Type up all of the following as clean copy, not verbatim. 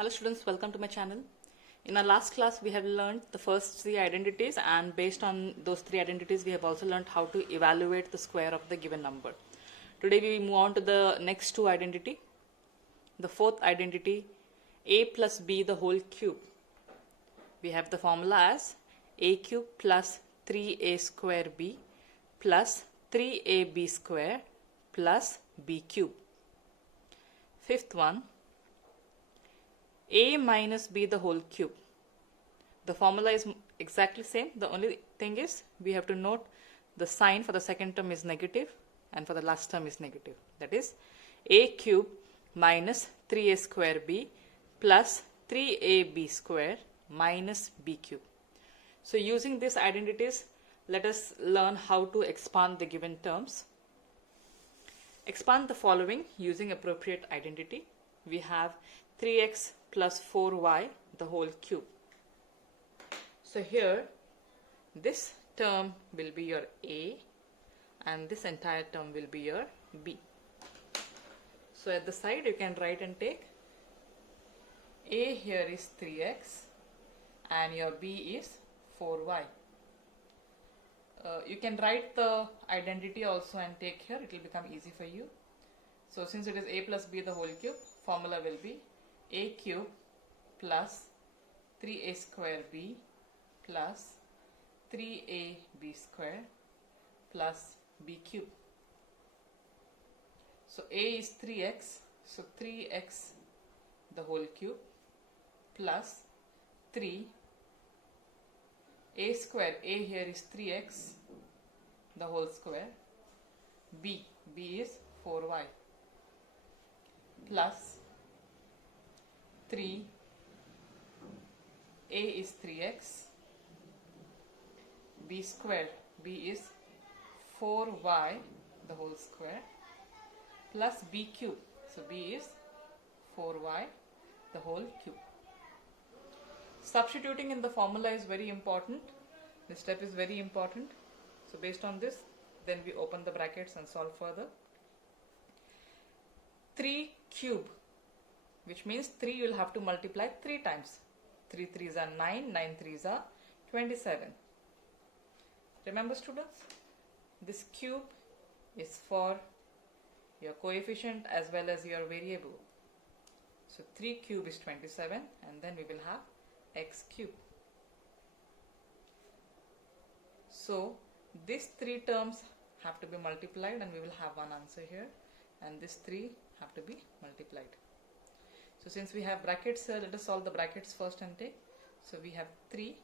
Hello students, welcome to my channel. In our last class we have learned the first three identities, and based on those three identities we have also learned how to evaluate the square of the given number. Today we move on to the next two identity. The fourth identity, a plus b the whole cube. We have the formula as a cube plus 3a square b plus 3ab square plus b cube. Fifth one, a minus b the whole cube. The formula is exactly same. The only thing is we have to note the sign for the second term is negative and for the last term is negative. That is a cube minus 3a square b plus 3ab square minus b cube. So using these identities, let us learn how to expand the given terms. Expand the following using appropriate identity. We have 3x plus 4y the whole cube. So here this term will be your a and this entire term will be your b. So at the side you can write and take a here is 3x and your b is 4y. You can write the identity also and take here, it will become easy for you. So since it is a plus b the whole cube, formula will be a cube plus 3a square b plus 3ab square plus b cube. So a is 3x, so 3x the whole cube plus 3 a square, a here is 3x the whole square, b is 4y plus 3 a is 3x, b square, b is 4y the whole square plus b cube, so b is 4y the whole cube. Substituting in the formula is very important. This step is very important. So based on this, then we open the brackets and solve further. 3 cube, which means 3 you will have to multiply 3 times. 3 3s are 9, 9 3s are 27. Remember students, this cube is for your coefficient as well as your variable. So 3 cube is 27 and then we will have x cube. So these 3 terms have to be multiplied and we will have one answer here, and these 3 have to be multiplied. So since we have brackets here, let us solve the brackets first and take. So we have 3.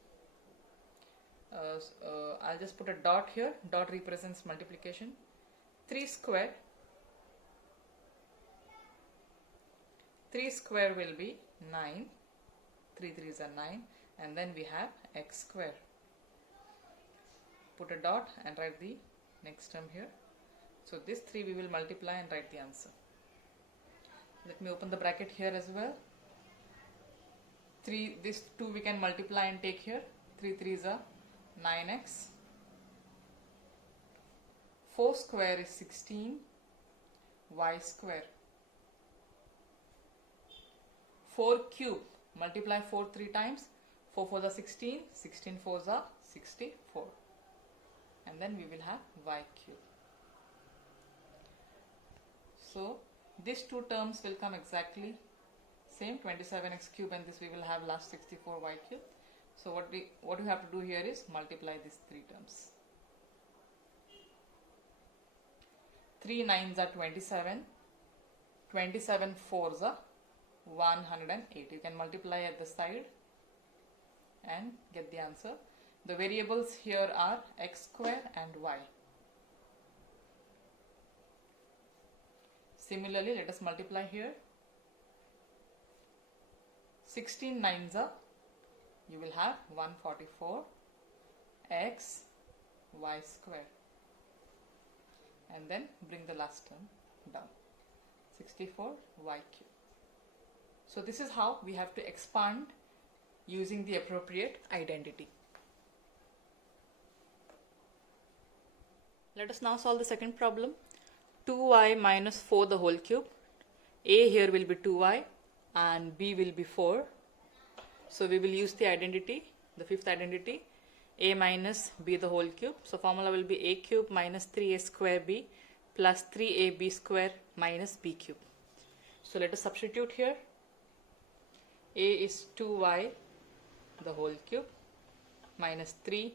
I'll just put a dot here. Dot represents multiplication. 3 square. 3 square will be 9. 3 3s are 9. And then we have x square. Put a dot and write the next term here. So this 3 we will multiply and write the answer. Let me open the bracket here as well. 3, this 2 we can multiply and take here. 3 3s are 9x. 4 square is 16 y square. 4 cube, multiply 4 3 times. 4 4s are 16, 16 4s are 64. And then we will have y cube. So these two terms will come exactly same, 27x cube, and this we will have last 64y cube. So what you have to do here is multiply these 3 terms. 3 9s are 27, 27 4s are 108. You can multiply at the side and get the answer. The variables here are x square and y. Similarly, let us multiply here. 16 9s are, you will have 144 x y square, and then bring the last term down, 64 y cube. So this is how we have to expand using the appropriate identity. Let us now solve the second problem. 2y minus 4 the whole cube. A here will be 2y and b will be 4. So we will use the identity, the fifth identity, a minus b the whole cube. So formula will be a cube minus 3a square b plus 3ab square minus b cube. So let us substitute here. A is 2y the whole cube minus 3,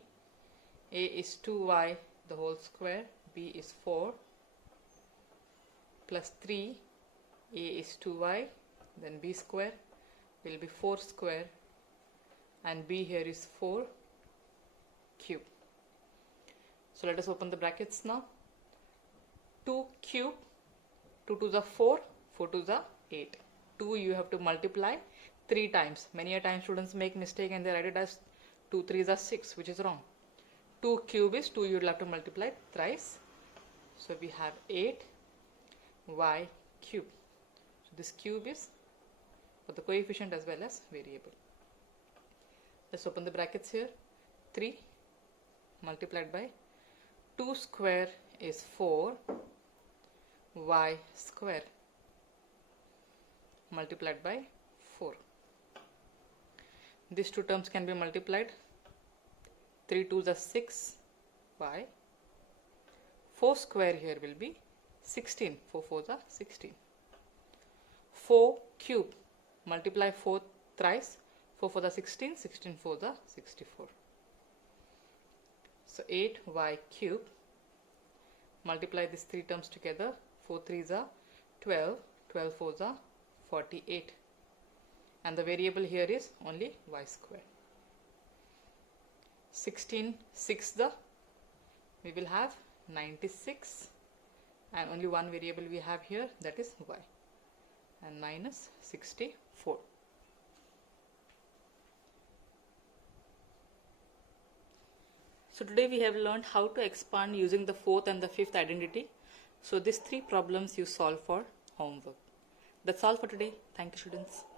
a is 2y the whole square, b is 4 plus 3, a is 2y, then b square will be 4 square, and b here is 4 cube. So let us open the brackets now. 2 cube, 2 to the 4, 4 to the 8. 2 you have to multiply 3 times. Many a time students make mistake and they write it as 2 3s are 6, which is wrong. 2 cube is 2, you will have to multiply thrice. So we have 8y cube. So this cube is for the coefficient as well as variable. Let's open the brackets here. 3 multiplied by 2 square is 4 y square multiplied by 4. These two terms can be multiplied. 3 2s are 6 y. 4 square here will be 16. 4 4s are 16. 4 cube, multiply 4 thrice. 4 4s are 16, 16 4s are 64. So 8y cube, multiply these three terms together. 4 3s are 12, 12 4s are 48. And the variable here is only y square. 16 6 we will have 96, and only one variable we have here, that is y, and minus 64. So today we have learned how to expand using the fourth and the fifth identity. So these three problems you solve for homework. That's all for today. Thank you, students.